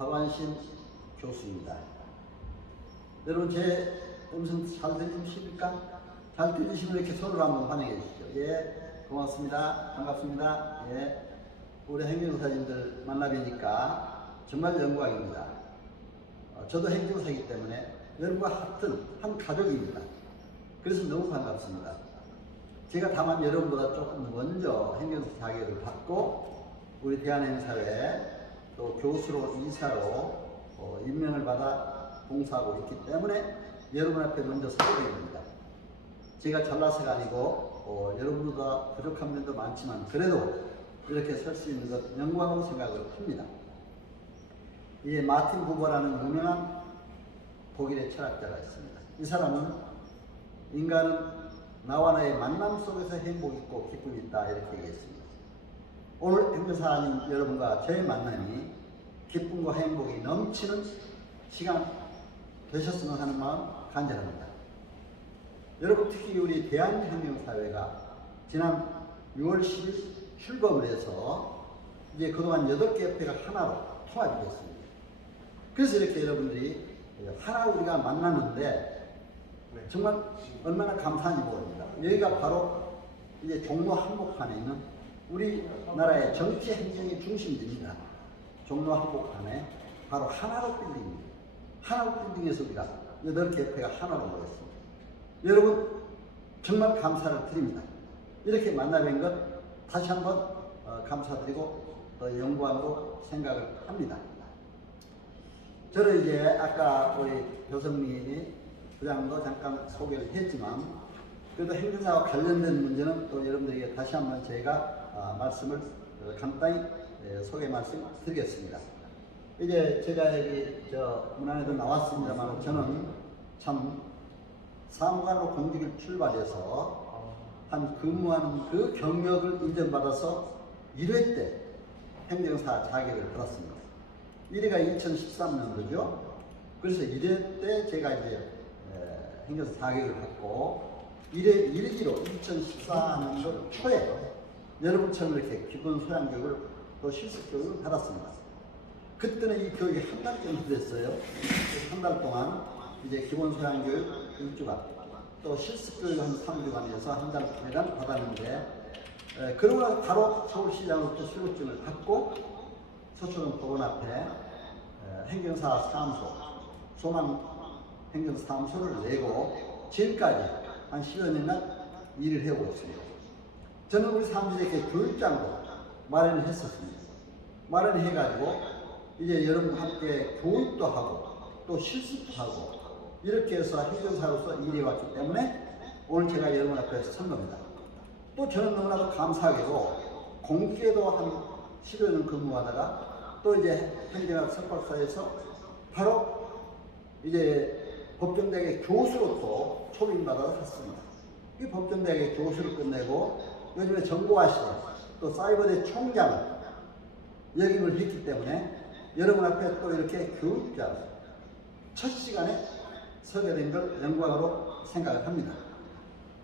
박완신 교수입니다. 여러분 제 음성 잘 들리십니까? 잘 들리시면 이렇게 손으로 한번 환영해 주시죠. 예, 고맙습니다. 반갑습니다. 예, 우리 행정사님들 만나뵈니까 정말 영광입니다. 저도 행정사이기 때문에 여러분과 같은 한 가족입니다. 그래서 너무 반갑습니다. 제가 다만 여러분보다 조금 먼저 행정사 자격을 받고 우리 대한행사회 또 교수로 이사로 임명을 받아 봉사하고 있기 때문에 여러분 앞에 먼저 서게 됩니다. 제가 잘나서가 아니고 여러분보다 부족한 면도 많지만 그래도 이렇게 설 수 있는 것 영광으로 생각을 합니다. 이 마틴 부버라는 유명한 독일의 철학자가 있습니다. 이 사람은 인간은 나와 나의 만남 속에서 행복이 있고 기쁨이 있다 이렇게 얘기했습니다. 오늘 행정사님 여러분과 저의 만남이 기쁨과 행복이 넘치는 시간 되셨으면 하는 마음 간절합니다. 여러분 특히 우리 대한행정사회가 지난 6월 10일 출범을 해서 이제 그동안 8개 협회가 하나로 통합이 됐습니다. 그래서 이렇게 여러분들이 하나 우리가 만나는데 정말 얼마나 감사한지 모릅니다. 여기가 바로 이제 종로 한복판에 있는 우리나라의 정치 행정의 중심지입니다. 종로 한복판에 바로 하나로 빌딩입니다. 하나로 빌딩에서 우리가 8개 협회가 하나로 모였습니다. 여러분 정말 감사를 드립니다. 이렇게 만나뵌 것 다시 한번 감사드리고 영광으로 생각을 합니다. 저는 이제 아까 우리 배성미 부장도 잠깐 소개를 했지만 그래도 행정사와 관련된 문제는 또 여러분들에게 다시 한번 저희가 말씀을 간단히 소개 말씀 드리겠습니다. 이제 제가 여기 문안에도 나왔습니다만 저는 참 사무관으로 공직을 출발해서 한 근무하는 그 경력을 인정받아서 1회 때 행정사 자격을 받았습니다. 1회가 2013년도죠. 그래서 1회 때 제가 이제 행정사 자격을 받고 1회 1기로 2014년도 초에 여러분처럼 이렇게 기본 소양교육을 또 실습 교육을 받았습니다. 그때는 이 교육이 한 달 정도 됐어요. 한 달 동안 이제 기본 소양교육 1주간 또 실습 교육 한 3주간이어서 한 달간 받았는데 그러고 나서 바로 서울시장으로부터 수료증을 받고 서초동 법원 앞에 행정사 사무소 소망 행정사 사무소를 내고 지금까지 한 10여 년간 일을 해오고 있습니다. 저는 우리 사무실에 교육장도 마련을 했었습니다. 마련을 해가지고 이제 여러분과 함께 교육도 하고 또 실습도 하고 이렇게 해서 행정사로서 일해 왔기 때문에 오늘 제가 여러분 앞에서 선 겁니다. 또 저는 너무나도 감사하게도 공기에도 한 10여 년 근무하다가 또 이제 행정학 석박사에서 바로 이제 법정대학의 교수로 또 초빙받아서 갔습니다. 이 법정대학의 교수를 끝내고 요즘에 정보화시대 또 사이버대 총장 역임을 했기 때문에 여러분 앞에 또 이렇게 교육자 첫 시간에 서게 된 걸 영광으로 생각을 합니다.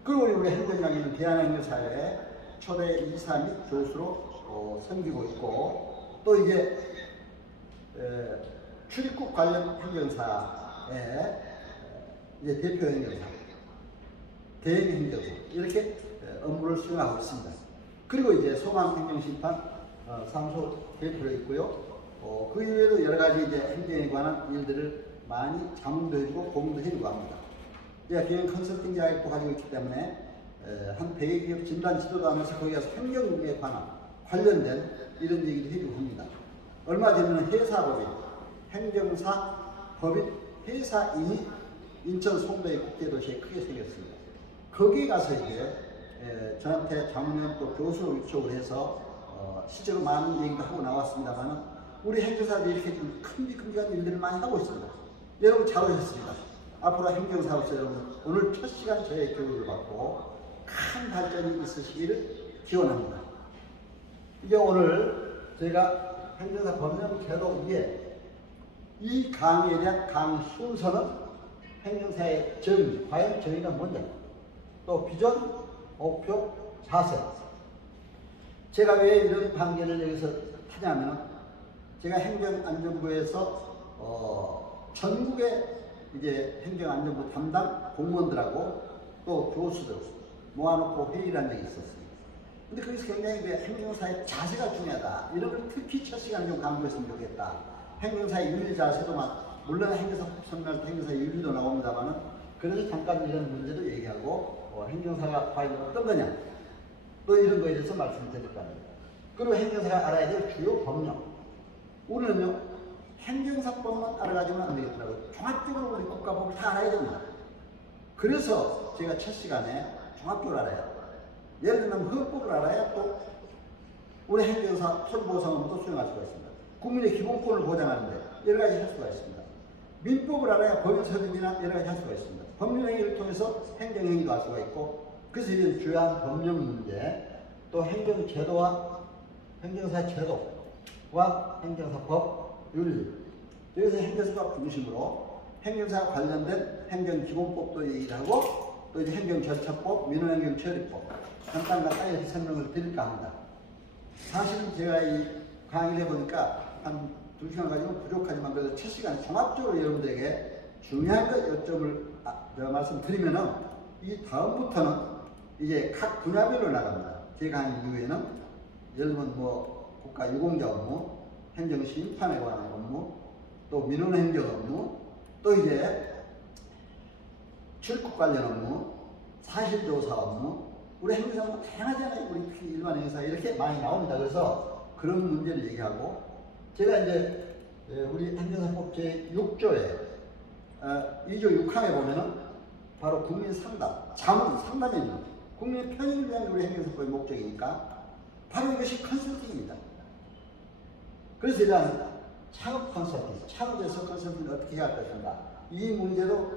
그리고 우리 행정장님은 대한행정사회의 초대 이사 및 교수로 섬기고 있고 또 이제 출입국 관련 행정사의 이제 대표 행정사, 대행 행정사 이렇게 업무를 수행하고 있습니다. 그리고 이제 소망행정심판 사무소 대표로 있고요. 그 이외에도 여러 가지 이제 행정에 관한 일들을 많이 자문도 해주고 고민도 해주고 합니다. 제가 경영 컨설팅 자격도 가지고 있기 때문에 한 100여 기업 진단 지도도 하면서 거기 가서 행정에 관련된 이런 얘기도 해주고 합니다. 얼마 전에는 회사법인, 행정사 법인 회사인이 인천 송도의 국제도시에 크게 생겼습니다. 거기 가서 이제 저한테 자문위원 또 교수로 요청을 해서 실제로 많은 얘기도 하고 나왔습니다만 우리 행정사들이 이렇게 좀 큼직큼직한 일들을 많이 하고 있습니다. 여러분 잘 오셨습니다. 앞으로 행정사로서 여러분 오늘 첫 시간 저의 교육을 받고 큰 발전이 있으시기를 기원합니다. 이제 오늘 제가 행정사 법령 제도 위에 이 강의에 대한 강의 순서는 행정사의 정의, 과연 정의가 뭔지, 또 비전, 목표, 자세. 제가 왜 이런 관계를 여기서 하냐면 제가 행정안전부에서 전국의 이제 행정안전부 담당 공무원들하고 또 교수들 모아놓고 회의를 한 적이 있었어요. 근데 거기서 굉장히 그 행정사의 자세가 중요하다. 이런 걸 특히 첫 시간에 좀 강조했으면 좋겠다. 행정사의 윤리 자세도 물론 행정사 설명할 때 행정사의 윤리도 나옵니다만은 그래서 잠깐 이런 문제도 얘기하고 행정사가 과연 어떤 거냐 또 이런 거에 대해서 말씀을 드릴 겁니다. 그리고 행정사가 알아야 될 주요 법령. 우리는요 행정사법만 알아가지고는 안 되겠더라고요. 종합적으로 우리 국가법을 다 알아야 됩니다. 그래서 제가 첫 시간에 종합적으로 알아야 돼요. 예를 들면 헌법을 알아야 또 우리 행정사 토지보호사업도 수행할 수가 있습니다. 국민의 기본권을 보장하는데 여러 가지 할 수가 있습니다. 민법을 알아야 법인서명이나 여러 가지 할 수가 있습니다. 법률행위를 통해서 행정행위도 할 수가 있고 그래서 이런 주요한 법령 문제 또 행정제도와 행정사 제도와 행정사법 윤리 여기서 행정사법 중심으로 행정사 관련된 행정기본법도 얘기를 하고 또 이제 행정절차법, 민원행정처리법 간단히 이렇게 설명을 드릴까 합니다. 사실은 제가 이 강의를 해보니까 한 2시간 가지고 부족하지만 그래도 첫 시간에 종합적으로 여러분들에게 중요한 것 요점을 말씀드리면은 이 다음부터는 이제 각 분야별로 나갑니다. 제 강의 이후에는 예를 들면 뭐 국가 유공자 업무, 행정심판에 관한 업무, 또 민원행정 업무, 또 이제 출국 관련 업무, 사실조사 업무, 우리 행정사는 다양하잖아요. 우리 특히 일반 행사 이렇게 많이 나옵니다. 그래서 그런 문제를 얘기하고 제가 이제 우리 행정사법 제6조에 2조 6항에 보면은 바로 국민 상담, 자문, 상담에 있는 국민의 편익을 위한 우리 행정사법의 목적이니까 바로 이것이 컨설팅입니다. 그래서 이런 창업 컨설팅, 창업에서 컨설팅을 어떻게 해야 할 것인가 이 문제도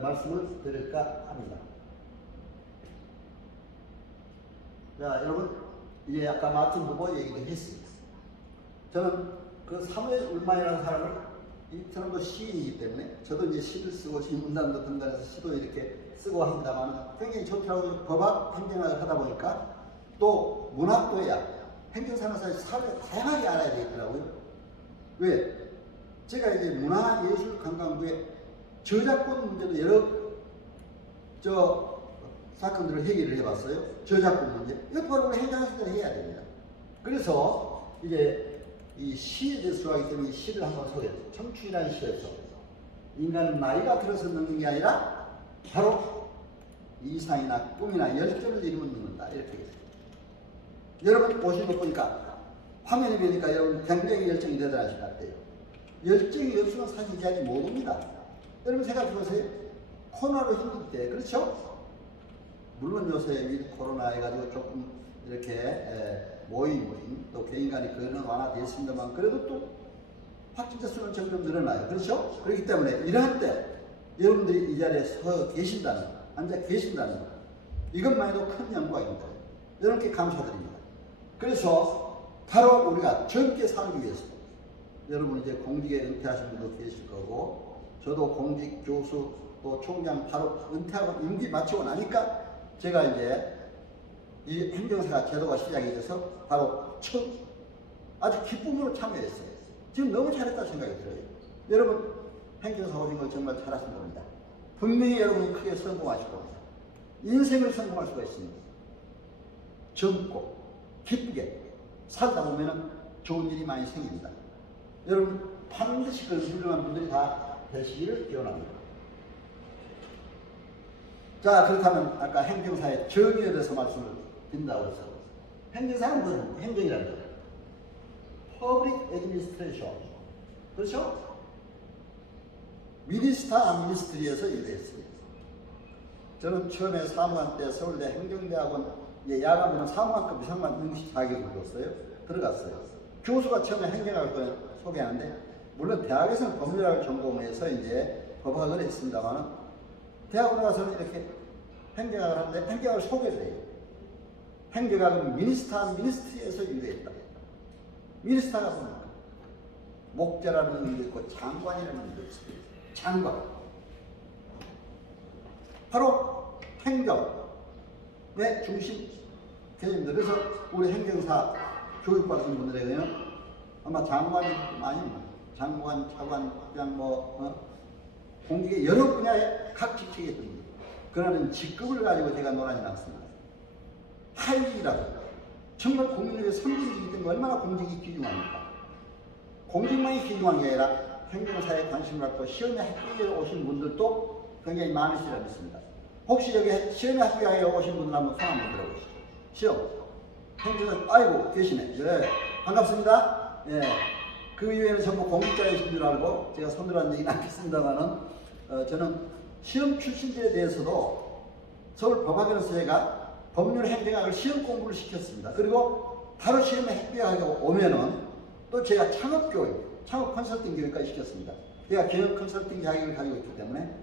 말씀을 드릴까 합니다. 자, 여러분 이제 아까 마틴 후보 얘기도 했습니다. 저는 그 사무엘 울만이라는 사람을 이 사람도 시인이기 때문에 저도 이제 시를 쓰고 문단도 등단해서 시도 이렇게 쓰고 합니다만 굉장히 좋더라고요. 법학 행정학을 하다 보니까 또 문학도 해야 행정사는 사실 사회에 다양하게 알아야 되겠더라고요. 왜? 제가 이제 문화예술관광부에 저작권 문제도 여러 사건들을 해결을 해봤어요. 저작권 문제. 이거 바로 우리 행정사들이 해야 됩니다. 그래서 이제 이 시에 대해서 좋아하기 때문에 이 시를 한번 소개했어요. 청춘이라는 시에서 인간은 나이가 들어서 늙는 게 아니라 바로 이상이나 꿈이나 열정을 이루면 늙는다. 이렇게 얘기했어요. 여러분 보시는 거 보니까 화면이 보니까 여러분 굉장히 열정이 대단하실 것 같아요. 열정이 없으면 사실 이야기 못 옵니다. 여러분 생각해보세요. 코로나로 힘들 때 그렇죠? 물론 요새 이 코로나 해가지고 조금 이렇게 모임 또 개인 간의 거리는 완화되었습니다만 그래도 또 확진자 수는 점점 늘어나요. 그렇죠? 그렇기 때문에 이러한 때 여러분들이 이 자리에 서 계신다는 앉아 계신다는 이것만 해도 큰 영광입니다. 여러분께 감사드립니다. 그래서 바로 우리가 젊게 살기 위해서 여러분 이제 공직에 은퇴하신 분도 계실 거고 저도 공직 교수 또 총장 바로 은퇴하고 임기 마치고 나니까 제가 이제 이 행정사 제도가 시작이 돼서 바로 아주 기쁨으로 참여했어요. 지금 너무 잘했다 생각이 들어요. 여러분 행정사 오신 걸 정말 잘하신 겁니다. 분명히 여러분이 크게 성공하실 겁니다. 인생을 성공할 수가 있습니다. 젊고 기쁘게 살다 보면 좋은 일이 많이 생깁니다. 여러분 반드시 그런 훌륭한 분들이 다 되시기를 기원합니다. 자, 그렇다면 아까 행정사의 정의에 대해서 말씀을 드린다고 해서 행정사는 무슨 행정이라는 거예요. Public Administration. 그렇죠? 미니스타 미니스트리에서 일했습니다. 저는 처음에 사무관 때 서울대 행정대학원 야간부는 사무관급 이상만 응시 자격을 줬어요. 들어갔어요. 교수가 처음에 행정학을 소개하는데 물론 대학에서는 법률학을 전공해서 이제 법학을 했습니다만 대학원에 가서는 이렇게 행정학을 하는데 행정학을 소개를 해요. 행정학은 미니스타 미니스트리에서 유래했다. 미니스타가 뭡니까? 목자라는 의미도 있고 장관이라는 의미도 있습니다. 장관. 바로 행정의 중심 개념입니다. 그래서 우리 행정사 교육받은 분들에게는 아마 장관이 많이 장관, 차관, 그냥 공직의 여러 분야에 각 직책이 있습니다. 그러나 직급을 가지고 제가 논하지 않습니다. 하위라고 정말 국민에게 선진직이 때문에 얼마나 공직이 귀중합니까? 공직만이 귀중한 게 아니라 행정사에 관심을 갖고 시험에 합격해 오신 분들도 굉장히 많으시리라 믿습니다. 혹시 여기 시험에 합격해 오신 분들 한번 손 한번 들어보시죠. 시험 행정사 아이고 계시네. 네, 반갑습니다. 예. 그 이외에는 전부 공직자이신 줄 알고 제가 손들어는 얘기는 않겠습니다만은 저는 시험 출신들에 대해서도 서울 법학원에서 제가 법률 행정학을 시험 공부를 시켰습니다. 그리고 바로 시험에 합격하게 오면은 또 제가 창업교육, 창업 컨설팅 교육까지 시켰습니다. 제가 경영 컨설팅 자격을 가지고 있기 때문에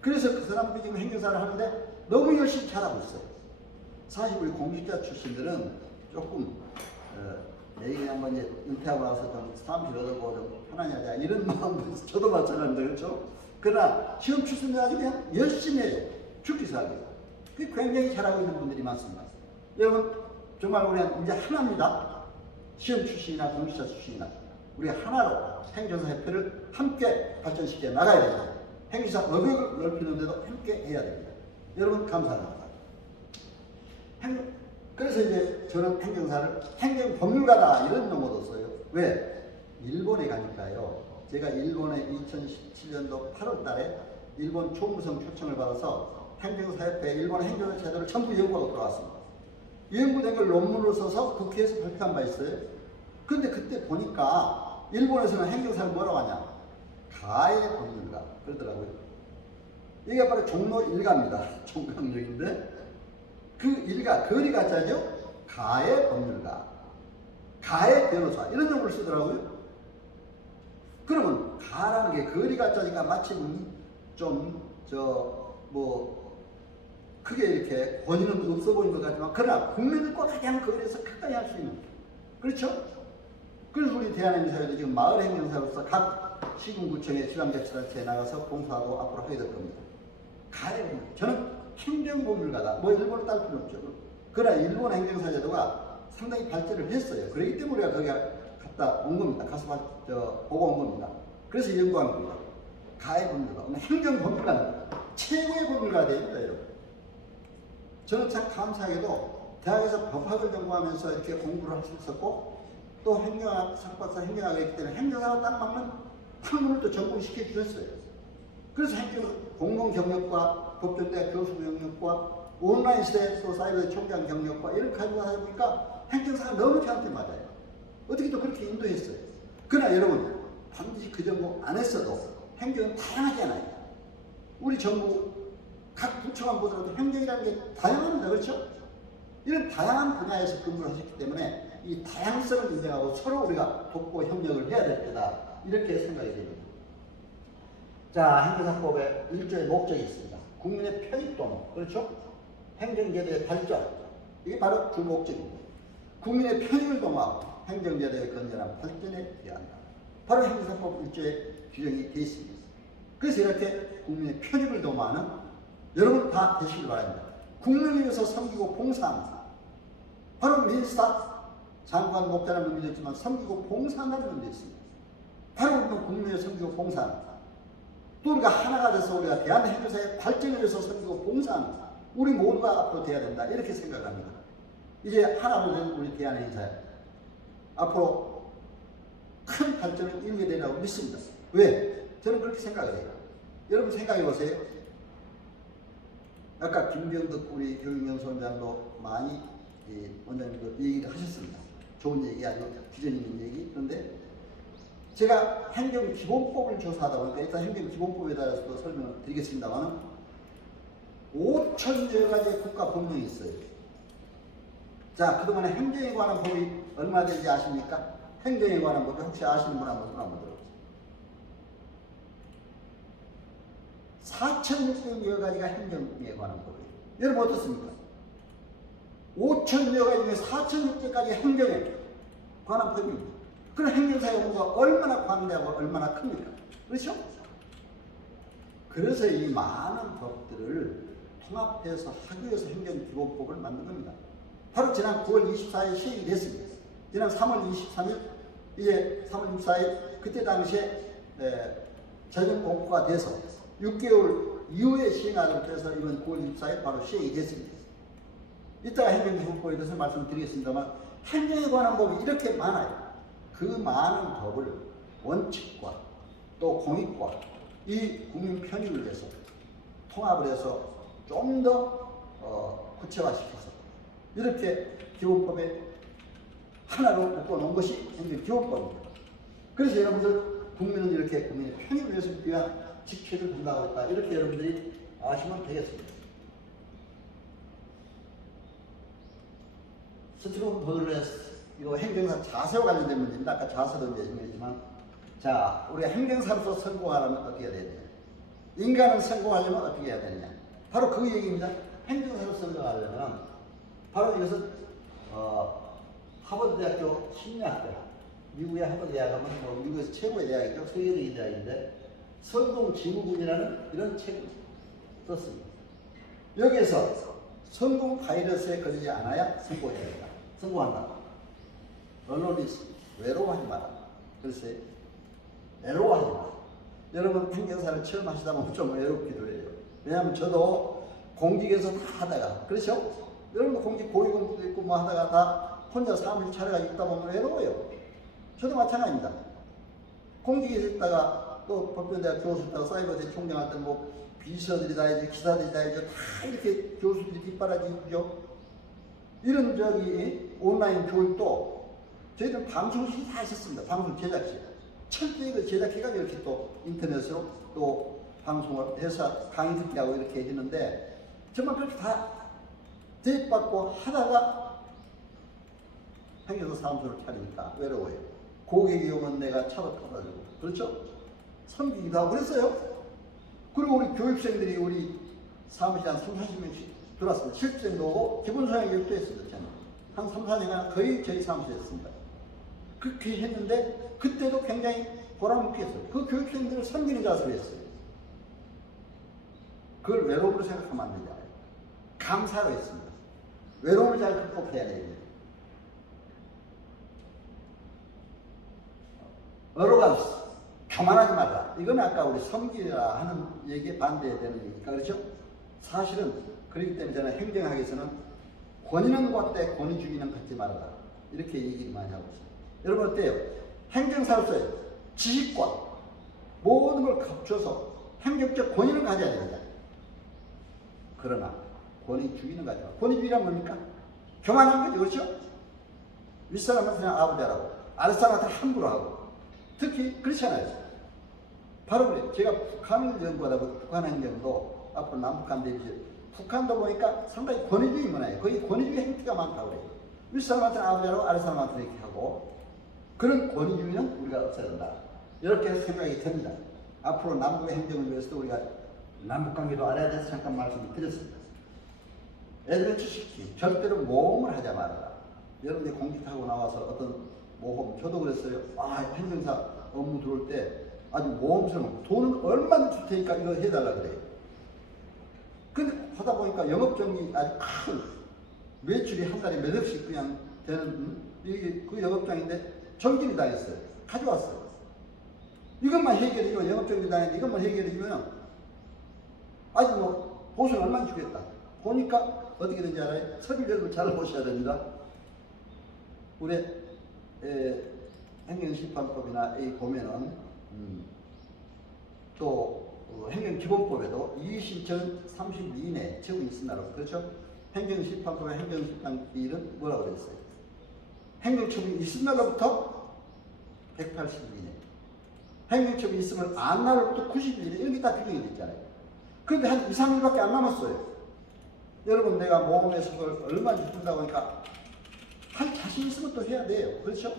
그래서 그 사람들이 지금 행정사를 하는데 너무 열심히 잘하고 있어요. 사실 우리 공직자 출신들은 조금 내일 한번 이제 은퇴하고 나서 좀 사무실 얻어보고 좀 편안히 하자 이런 마음도 저도 마찬가지인데 그렇죠? 그러나 시험 출신들 아주 그냥 열심히 해요. 죽기 살기. 그 굉장히 잘하고 있는 분들이 많습니다. 여러분 정말 우리는 이제 하나입니다. 시험 출신이나 공직자 출신이나 우리 하나로 행정사 협회를 함께 발전시켜 나가야 됩니다. 행정사 업역을 넓히는 데도 함께 해야 됩니다. 여러분 감사합니다. 그래서 이제 저는 행정사를 행정법률가다 이런 용어도 써요. 왜? 일본에 가니까요. 제가 일본에 2017년도 8월 달에 일본 총무성 초청을 받아서 행정사협회 일본 행정사 제도를 전부 연구하고 돌아왔습니다. 연구된 걸 논문으로 써서 국회에서 발표한 바 있어요. 근데 그때 보니까 일본에서는 행정사를 뭐라고 하냐? 가해 법률가 그러더라고요. 이게 바로 종로 일가입니다. 종강역인데 그 일가, 거리 가짜죠? 가해 법률가, 가해 변호사 이런 용어를 쓰더라고요. 그러면 가라는 게 거리 가짜니까 마치 크게 이렇게 권위는 없어 보이는 것 같지만 그러나 국민들과 가장 거리에서 가까이 할 수 있는 그렇죠? 그래서 우리 대한행정사회도 지금 마을 행정사로서 각 시군구청의 지방자치단체에 나가서 봉사하고 앞으로 하게 될 겁니다. 가해 법률가. 저는 행정법률가다. 일본을 딸 필요 없죠. 그러나 일본 행정사제도가 상당히 발전을 했어요. 그렇기 때문에 우리가 거기 갔다 온 겁니다. 가서 보고 온 겁니다. 그래서 연구한 겁니다. 가해 법률가. 행정법률가는 최고의 법률가가 됩니다, 여러분. 저는 참 감사하게도 대학에서 법학을 전공하면서 이렇게 공부를 할 수 있었고 또 행정학, 석박사 행정학을 했기 때문에 행정사와 딱 맞는 학문을 또 전공시켜 주셨어요. 그래서 공공경력과 법조대 교수 경력과 온라인 시대에 또 사이버 총장 경력과 이런 가지고 하다 보니까 행정사가 너무 저한테 맞아요. 어떻게 또 그렇게 인도했어요. 그러나 여러분 반드시 그 정도 안 했어도 행정은 다양하잖아요. 우리 정부 각 부처만 보더라도 행정이라는 게 다양합니다. 그렇죠? 이런 다양한 분야에서 근무를 하셨기 때문에 이 다양성을 인정하고 서로 우리가 돕고 협력을 해야 될 때다. 이렇게 생각이 됩니다. 자, 행정사법에 일조의 목적이 있습니다. 국민의 편익도모, 그렇죠? 행정제도의 발전, 이게 바로 주 목적입니다. 국민의 편익을 도모하고 행정제도의 건전한 발전에 기여한다. 바로 행정사법 일조의 규정이 되어 있습니다. 그래서 이렇게 국민의 편익을 도모하는 여러분 다 되시길 바랍니다. 국민을 위해서 섬기고 봉사합니다. 바로 민스타 장관 목자라는 의미도 있지만 섬기고 봉사한다는 의미도 있습니다. 바로 우리는 국민을 섬기고 봉사합니다. 또 우리가 하나가 돼서 우리가 대한행정사의 발전을 위해서 섬기고 봉사합니다. 우리 모두가 앞으로 돼야 된다. 이렇게 생각합니다. 이제 하나로 된 우리 대한행정사에 앞으로 큰 발전을 이루게 되리라고 믿습니다. 왜? 저는 그렇게 생각을 해요. 여러분 생각해 보세요. 아까 김병덕 우리 교육연수원장도 많이 원장님도 얘기를 하셨습니다. 좋은 얘기 아니고 기존 있는 얘기. 그런데 제가 행정기본법을 조사하다 보니까 일단 행정기본법에 대해서도 설명을 드리겠습니다만 5천여 가지의 국가법령이 있어요. 자, 그동안에 행정에 관한 법이 얼마나 되는지 아십니까? 행정에 관한 법이 혹시 아시는 분 한번 들어보세요. 4,600여 가지가 행정에 관한 법이에요. 여러분 어떻습니까? 5,000여 가지 중에 4,600가지 행정에 관한 법입니다. 그런 행정사의 업무가 얼마나 광대하고 얼마나 큽니까? 그렇죠? 그래서 이 많은 법들을 통합해서 하기 위해서 행정기본법을 만든 겁니다. 바로 지난 9월 24일 시행이 됐습니다. 지난 3월 23일 이제 3월 24일 그때 당시에 전형 공포가 돼서 6개월 이후에 시행하도록 해서 이번 9월 24일 바로 시행이 됐습니다. 이따가 행정기본법에 대해서 말씀드리겠습니다만 행정에 관한 법이 이렇게 많아요. 그 많은 법을 원칙과 또 공익과 이 국민 편익을 위해서 통합을 해서 좀 더 구체화시켜서 이렇게 기본법에 하나로 묶어놓은 것이 행정기본법입니다. 그래서 여러분들 국민은 이렇게 국민의 편익을 위해서 위한 직책을 한다고 했다. 이렇게 여러분들이 아시면 되겠습니다. 스티븐 보들레스 이거 행정사 자세와 관련된 문제입니다. 아까 자세도 이제 얘기했지만 자 우리가 행정사로서 성공하려면 어떻게 해야 되느냐, 인간은 성공하려면 어떻게 해야 되느냐, 바로 그 얘기입니다. 행정사로 성공하려면 바로 이것은 하버드대학교 심리학과, 미국의 하버드대학은 뭐 미국에서 최고의 대학이죠. 세계적인 대학인데 성공지구군이라는 이런 책을 썼습니다. 여기에서 성공 바이러스에 걸리지 않아야 성공해야 된다. 성공한다. 언론리스 외로워하지 마라. 글쎄 외로워하지 마라. 여러분 행정사를 처음 하시다 보면 좀 외롭기도 해요. 왜냐하면 저도 공직에서 다 하다가 그렇죠? 여러분 공직 고위공직도 있고 뭐 하다가 다 혼자 사무실 차려가지고 있다 보면 외로워요. 저도 마찬가지입니다. 공직에 있다가 또 법변대학 교수 있다가 사이버대 총장할 때 뭐 비서들이 다 이제 기사들이 다 이제 다 이렇게 교수들이 뒷바라지죠. 이런 저기 온라인 교육도 저희들 방송실이 다 있었습니다. 방송 제작실. 철저히 그 제작해가지고 이렇게 또 인터넷으로 또 방송을 해서 강의 듣게 하고 이렇게 해주는데 정말 그렇게 다 대입받고 하다가 행정사 사무소를 차리니까 외로워요. 고객이 오면 내가 차로 타다 주고 그렇죠? 섬기기도 하고 그랬어요. 그리고 우리 교육생들이 우리 사무실에 한 30-40명씩 들어왔습니다. 실습생도 오고 기본소양 교육도 했습니다. 저는 한 3-4년간 거의 저희 사무실에 했습니다. 그렇게 했는데 그때도 굉장히 보람있게 했어요. 그 교육생들을 섬기는 자세로 했어요. 그걸 외로움으로 생각하면 안 되잖아요. 감사로 했습니다. 외로움을 잘 극복해야 됩니다. 어로간스 교만하지 말라. 이건 아까 우리 섬기라 하는 얘기에 반대해야 되는 얘기니까 그렇죠? 사실은 그렇기 때문에 저는 행정학에서는 권위는 꽉대 권위주의는 갖지 말아라. 이렇게 얘기를 많이 하고 있습니다. 여러분 어때요? 행정사로서의 지식과 모든 걸 갖춰서 행정적 권위를 가져야 됩니다. 그러나 권위주의는 가져. 권위주의란 뭡니까? 교만한 거죠. 그렇죠? 윗사람한테 그냥 아버지라고 아랫사람한테 함부로 하고 특히 그렇잖아요. 바로 그래요. 제가 북한을 연구하다 보니 북한 행정도 앞으로 남북한 대비실 북한도 보니까 상당히 권위주의 문화예요. 거의 권위주의 행태가 많다고 그래요. 윗사람한테는 아버지라고 아랫사람한테 이렇게 하고 그런 권위주의는 우리가 없애야 된다. 이렇게 생각이 듭니다. 앞으로 남북의 행정을 위해서도 우리가 남북관계도 알아야 돼서 잠깐 말씀을 드렸습니다. 애드벤처 시키 절대로 모험을 하지 말아라. 여러분이 공직하고 나와서 어떤 모험, 저도 그랬어요. 행정사 업무 들어올 때 아주 모험스러운 돈은 얼마나 줄 테니까 이거 해달라 그래요. 근데 하다 보니까 영업정이 아주 큰 매출이 한 달에 몇 억씩 그냥 되는 이게 그 영업장인데 정진이 당했어요. 가져왔어요. 이것만 해결해주면 영업정이 당했는데 이것만 해결해주면 아주 뭐 보수는 얼마나 주겠다. 보니까 어떻게 된지 알아요? 서류를 잘 보셔야 됩니다. 우리 행정심판법이나 이 보면은 또 행정기본법에도 이의신청 30일 이내 처분이 있으나로 그렇죠? 행정심판법의 행정심판기일은 뭐라고 그랬어요? 행정처분이 있은 날로부터 180일 이내, 행정처분이 있으면 안 날로부터 90일 이내 이런 게 다 규정이 되어 있잖아요. 그런데 한 2-3일밖에 안 남았어요. 여러분 내가 모험에서 그걸 얼마나 준다고 하니까 할 자신 있으면 또 해야 돼요. 그렇죠?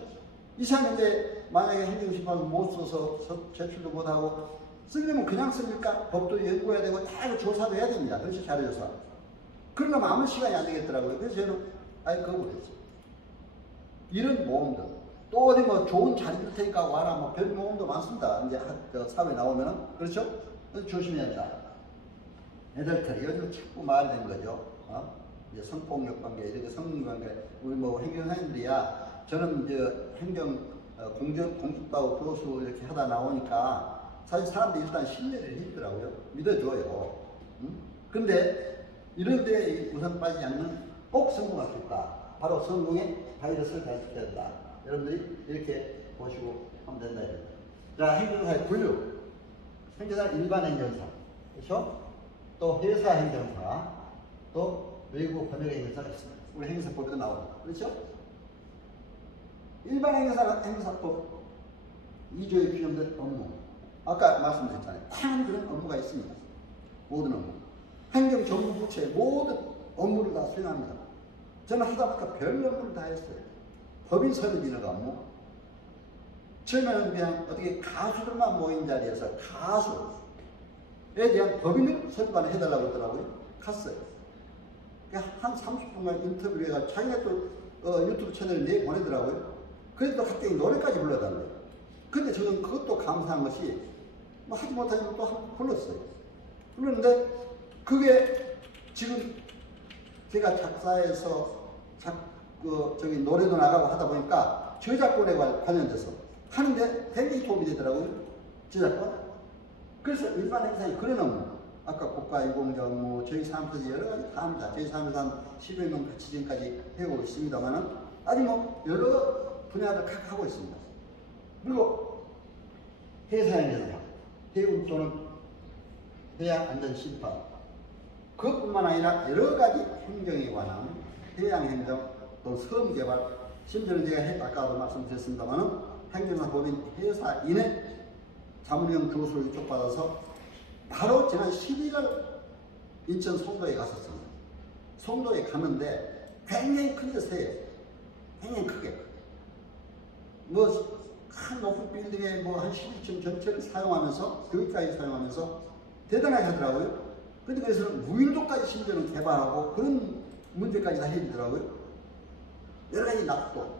이상인데 만약에 행정심판을 못 써서 제출도 못하고 쓰려면 그냥 씁니까? 법도 연구해야 되고 다 조사도 해야 됩니다. 그렇죠? 자료조사. 그러려면 아무 시간이 안 되겠더라고요. 그래서 저는 아예 거부했어요. 이런 모험들 또 어디 뭐 좋은 자리 줄 테니까 와라 뭐 별 모험도 많습니다. 이제 사회 나오면은 그렇죠? 조심해야 된다. 애들털이 요즘 자꾸 말되는 거죠. 이제 성폭력 관계, 이렇게 성관계, 우리 뭐 행정사님들이야. 저는 이제 행정 공직하고 교수 이렇게 하다 나오니까 사실 사람들이 일단 신뢰를 해주더라고요. 믿어줘요. 응? 근데 이런데 우선 빠지지 않는 꼭 성공할 수 있다. 바로 성공의 바이러스를 가르쳐야 된다. 여러분들이 이렇게 보시고 하면 된다. 자, 행정사의 분류. 행정사 일반 행정사. 그렇죠? 또 회사 행정사. 또 외국 번역 행정사가 있습니다. 우리 행정사법에도 나옵니다. 그렇죠? 일반 행정사는 행정사법 2조에 규정된 업무. 아까 말씀드렸잖아요. 다양한 그런 업무가 있습니다. 모든 업무. 행정정부부처의 모든 업무를 다 수행합니다. 저는 하다 보니까 별 업무를 다 했어요. 법인 설립 인허가 업무. 처음에는 그냥 어떻게 가수들만 모인 자리에서 가수에 대한 법인을 설립을 해달라고 하더라고요. 갔어요. 한 30분간 인터뷰를 해서 자기네 또 유튜브 채널에 내보내더라고요. 그래도 갑자기 노래까지 불러달래요. 근데 저는 그것도 감사한 것이 뭐 하지 못하지만 또 한 번 불렀어요. 불렀는데 그게 지금 제가 작사해서 저기 노래도 나가고 하다 보니까 저작권에 관련돼서 하는데 굉장히 도움이 되더라고요. 저작권. 그래서 일반 행사에 그런 업무, 아까 국가유공자 업무, 저희 사무소에서 여러 가지 다 합니다. 저희 사무소 한 10여 명 같이 지금까지 해오고 있습니다만은 아직 뭐 여러 분야를 각 하고 있습니다. 그리고 회사 행사, 해운 또는 해양 안전 심판, 그것뿐만 아니라 여러 가지 행정에 관한 해양행정 또 섬개발, 심지어는 제가 아까도 말씀드렸습니다만은 행정사법인 회사인의 자문형 교수를 위촉받아서 바로 지난 11월 인천 송도에 갔었습니다. 송도에 갔는데 굉장히 큰 데서예요. 굉장히 크게. 뭐 큰 높은 빌딩에 뭐 한 11층 전체를 사용하면서 교육까지 사용하면서 대단하게 하더라고요. 근데 그래서 무인도까지 심지어는 개발하고 그런 문제까지 다 해주더라고요. 여러 가지 납도,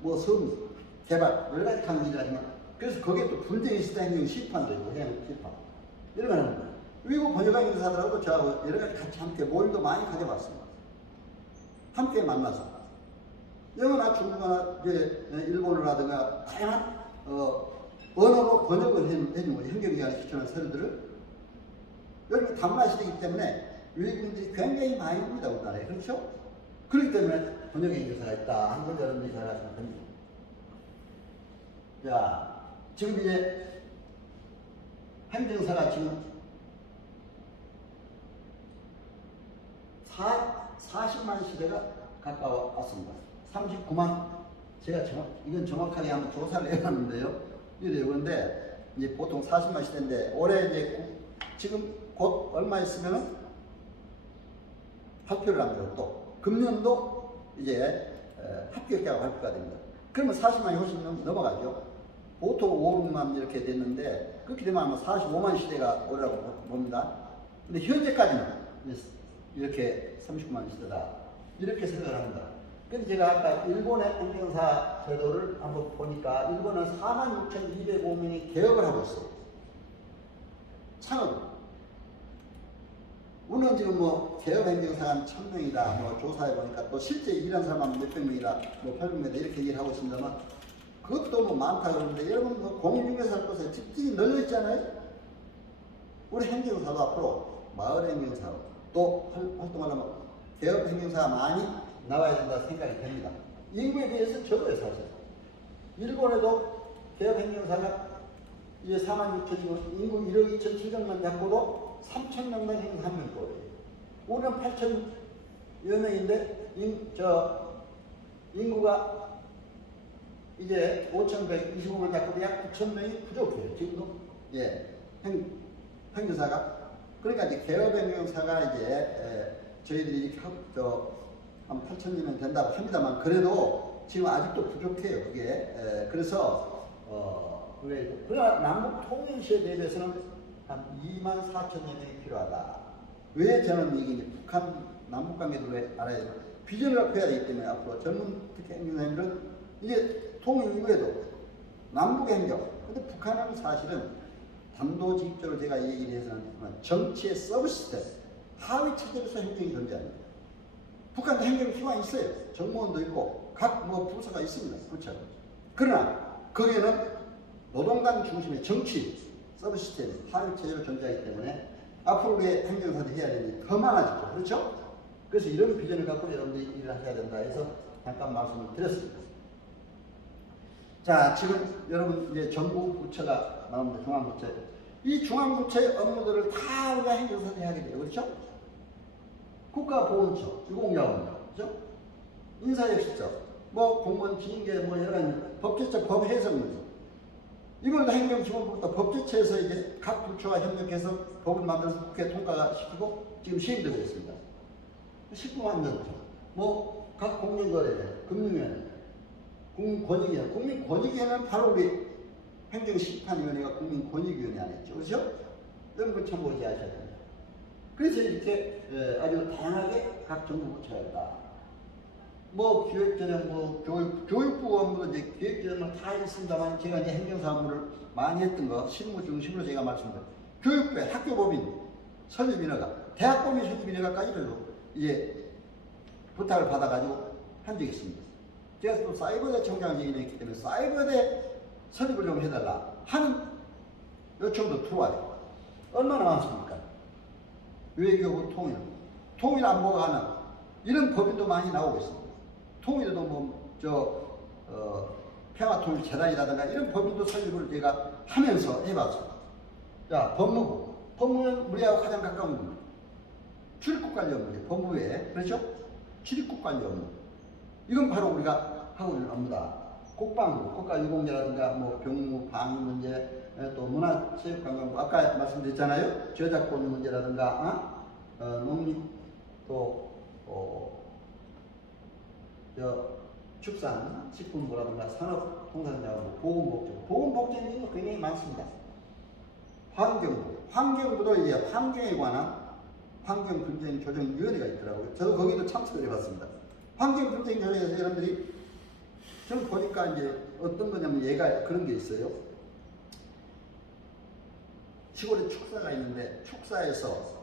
뭐 섬, 개발, 여러 가지 강의를 하지만 그래서 거기에 또 분쟁이 있을 때 행정 심판도 있고 해양 심판 이런 거 하는 거예요. 외국 번역가 인사들하고 저하고 여러 가지 같이 함께 모임도 많이 가져봤습니다. 함께 만나서 영어나 중국어나 이제 일본어라든가 다양한 언어로 번역을 해주고 행정기관에 추천한 서류들을 여러분 당문화 시대이기 때문에 외국인들이 굉장히 많이 옵니다. 우리나라에. 그렇죠? 그렇기 때문에 번역의 인사가 있다 하는 걸 여러분들이 잘 아시면 됩니다. 자, 지금 이제 행정사가 지금 40만 시대가 가까워 왔습니다. 39만, 제가 이건 정확하게 한번 조사를 해봤는데요. 이래요. 그런데 이제 보통 40만 시대인데 올해 이제 지금 곧 얼마 있으면은 발표를 합니다. 또 금년도 이제 합격자가 발표가 됩니다. 그러면 40만이 훨씬 넘어가죠. 보통 5, 6만 이렇게 됐는데 그렇게 되면 아마 45만 시대가 오리라고 봅니다. 근데 현재까지는 이렇게 39만 시대다 이렇게 생각을 합니다. 근데 제가 아까 일본의 행정사 제도를 한번 보니까 일본은 46,205명이 개업을 하고 있어요. 창업. 우리는 지금 뭐 개업 행정사가 한 1,000명이다. 뭐 조사해 보니까 또 실제 일하는 사람은 몇백 명이다. 뭐 800명이다. 이렇게 얘기를 하고 있습니다만 그것도 뭐 많다 그러는데 여러분 뭐 공중에서 곳에 집들이 널려 있잖아요. 우리 행정사도 앞으로 마을 행정사로 또 활동하려면 개업 행정사가 많이 나와야 된다 생각이 됩니다. 인구에 비해서 적어요 사실. 일본에도 개업 행정사가 이제 46,000명, 인구 1억 2,700만 잡고도 3,000명당 행정사 1명 거예요. 우리는 8,000여 명인데 인구가 이제 5,125명 잡고도 약 9,000명이 부족해요. 지금도 행정사가. 그러니까 이제 개업 행정사가 이제 저희들이 이렇게 한 8,000여 명 된다고 합니다만 그래도 지금 아직도 부족해요. 그게 그래서 그러나 남북 통일시에 대비해서는 한 24,000여 명이 필요하다. 왜 저는 이게 북한 남북 관계도 알아야 돼요. 비전을 갖고 해야 되기 때문에 앞으로 젊은 특히 행정사님들은 이제 통일 이후에도 남북 행정. 근데 북한은 사실은 단도직입적으로 제가 얘기를 해서는 정치의 서브시스템, 하위 체제로서 행정이 존재합니다. 북한도 행정 기관이 있어요. 정무원도 있고 각 뭐 부서가 있습니다. 그렇죠. 그러나 거기에는 노동당 중심의 정치, 서비스 시스템, 사회체제로 존재하기 때문에 앞으로 우리의 행정사들이 해야 되는 일이 더 많아지죠. 그렇죠? 그래서 이런 비전을 갖고 여러분들이 일을 하셔야 된다 해서 잠깐 말씀을 드렸습니다. 자, 지금 여러분 이제 정부 부처가 나옵니다. 중앙부처. 이 중앙부처의 업무들을 다 우리가 행정사들이 하게 돼요. 그렇죠? 국가보훈처, 유공자원부, 그렇죠? 인사혁신처, 뭐 공무원 징계, 뭐 여러 가지 법제처, 법해석 문제. 이걸 다 행정지원부부터 법제처에서 이제 각 부처와 협력해서 법을 만들어서 국회에 통과시키고 지금 시행되고 있습니다. 식품안전처, 뭐 각 공정거래위원회, 금융위원회, 국민권익위원회. 국민권익위원회는 바로 우리 행정심판위원회가 국민권익위원회 안에 있죠. 그렇죠? 이런 걸 참고하셔야 됩니다. 그래서 이렇게 아주 다양하게 각 정부 부처가 있다. 뭐 기획재정부, 교육부 업무도 이제 기획재정은 다 있습니다만 제가 이제 행정사 업무를 많이 했던 거 실무 중심으로 제가 말씀드려요. 교육부의 학교법인 설립인허가, 대학법인 설립인허가까지도 이제 부탁을 받아가지고 한 적이 있습니다. 제가 또 사이버대 청장 얘기를 했기 때문에 사이버대 설립을 좀 해달라 하는 요청도 들어와요. 얼마나 많습니까? 외교부 통일 안보가 하는 이런 법인도 많이 나오고 있습니다. 통일도 평화통일재단이라든가 이런 법인도 설립을 제가 하면서 해봤습니다. 자, 법무부는 우리하고 가장 가까운 겁니다. 출입국 관련 문제, 법무부에, 그렇죠? 출입국 관련 업무. 이건 바로 우리가 하고 있는 업무다. 국방부, 국가유공자라든가 뭐 병무, 방위 문제, 또 문화체육관광부, 아까 말씀드렸잖아요. 저작권 문제라든가, 농립, 또, 축산, 식품부라든가 산업통상자원부, 보건복지는 굉장히 많습니다. 환경부도 이제 환경에 관한 환경분쟁조정위원회가 있더라고요. 저도 거기도 참석을 해봤습니다. 환경분쟁조정에서 여러분들이 저는 보니까 이제 어떤 거냐면 얘가 그런 게 있어요. 시골에 축사가 있는데 축사에서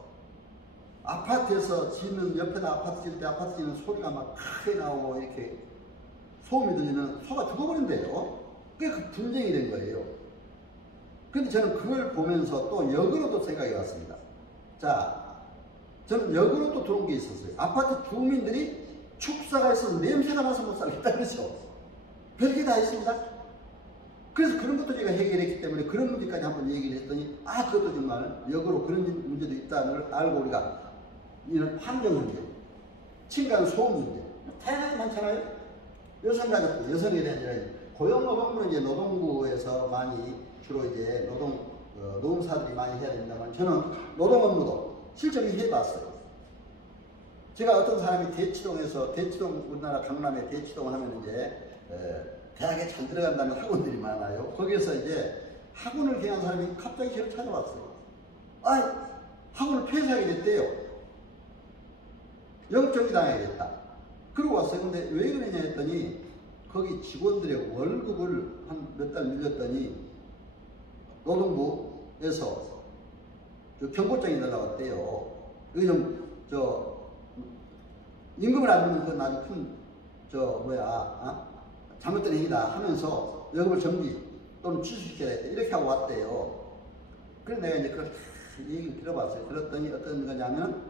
아파트에서 짓는 옆에다 아파트 질 때 아파트 짓는 소리가 막 크게 나오고 이렇게 소음이 들리면 소가 죽어버린대요. 그게 그 분쟁이 된 거예요. 근데 저는 그걸 보면서 또 역으로도 생각이 왔습니다. 자, 저는 역으로도 들어온 게 있었어요. 아파트 주민들이 축사가 있어서 냄새가 나서 못 살겠다 그랬죠. 별게 다 있습니다. 그래서 그런 것도 제가 해결했기 때문에 그런 문제까지 한번 얘기를 했더니 그것도 정말 역으로 그런 문제도 있다는 걸 알고 우리가 이런 환경 문제, 층간 소음 문제 다양하게 많잖아요. 여성가족부, 여성에 대한 고용노동부는 이제 노동부에서 많이 주로 이제 노동사들이 많이 해야 된다만 저는 노동 업무도 실제로 해봤어요. 제가 어떤 사람이 대치동 우리나라 강남에 대치동 하면 이제 대학에 잘 들어간다는 학원들이 많아요. 거기서 이제 학원을 개한 사람이 갑자기 저를 찾아왔어요. 학원을 폐쇄하게 됐대요. 영업정지 당하겠다. 그러고 왔어요. 근데 왜 그러냐 했더니 거기 직원들의 월급을 한 몇 달 밀렸더니 노동부에서 경고장이 날라왔대요. 여기 임금을 안 주면 그건 아주 큰 잘못된 행위다 하면서 월급을 정지 또는 취소시켜야 돼. 이렇게 하고 왔대요. 그래서 내가 이제 그걸 얘기를 들어봤어요. 들었더니 어떤 거냐면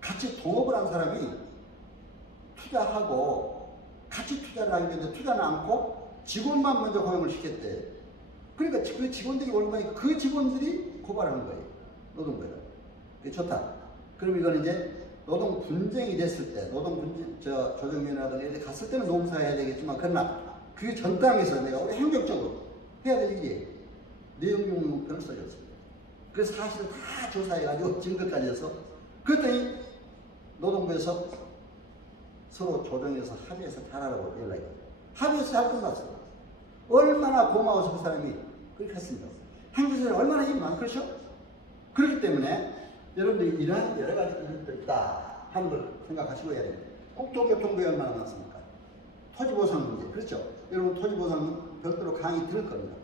같이 동업을 한 사람이 투자하고 같이 투자를 하게 되는데 투자는 않고 직원만 먼저 고용을 시켰대. 그러니까 그 직원들이 올라가니까 그 직원들이 고발하는 거예요. 노동부에다. 그게 좋다. 그럼 이거는 이제 노동 분쟁이 됐을 때, 조정위원회라든가 이렇게 갔을 때는 농사에 해야 되겠지만, 그러나 그 전 땅에서 내가 행정적으로 해야 될 일이에요. 내용용문표를 써줬습니다. 그래서 사실을 다 조사해가지고 증거까지 해서, 그랬더니 노동부에서 서로 조정해서 합의해서 잘하라고 연락이 왔어요. 합의해서 잘 끝났어요. 얼마나 고마워서 그 사람이 그렇게 했습니다. 행정사는 얼마나 힘이 많죠? 그렇기 때문에 여러분들이 이러한 여러 가지 일들이 있다 하는 걸 생각하시고 해야 됩니다. 국토교통부에 얼마나 많습니까? 토지보상 문제, 그렇죠? 여러분 토지보상 별도로 강의 들을 겁니다.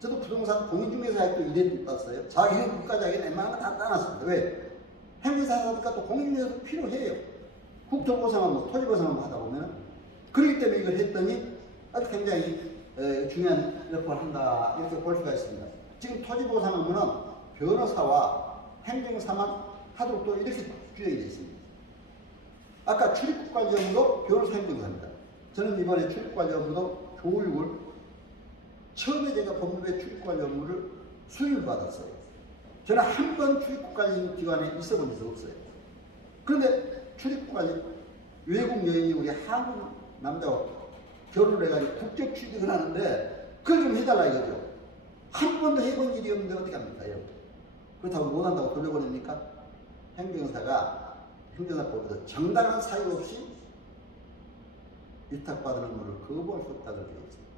저도 부동산 공인중개사학도 일해봤어요. 자기는 국가자기는 웬만하면 다 따놨습니다. 왜? 행정사니까 또 공인중개사도 필요해요. 국토보상하고 토지보상하고 하다 보면 그렇기 때문에 이걸 했더니 아주 굉장히 중요한 역할을 한다 이렇게 볼 수가 있습니다. 지금 토지보상 업무는 변호사와 행정사만 하도록 또 이렇게 규정이 되어 있습니다. 아까 출입국관리 업무도 변호사 행정사입니다. 저는 이번에 출입관리 업무도 교육을 처음에 제가 법무부의 출입관리 업무를 수임을 받았어요. 저는 한 번 출입국관리 기관에 있어본 적이 없어요. 그런데 출입국관리 외국 여인이 우리 한국 남자와 결혼을 해가지고 국적 취득을 하는데 그걸 좀 해달라 이거죠. 한 번도 해본 일이 없는데 어떻게 합니까? 그렇다고 못한다고 돌려보냅니까? 행정사법에도 정당한 사유 없이 위탁받은 업무를 거부할 수 없다고 되어 있습니다.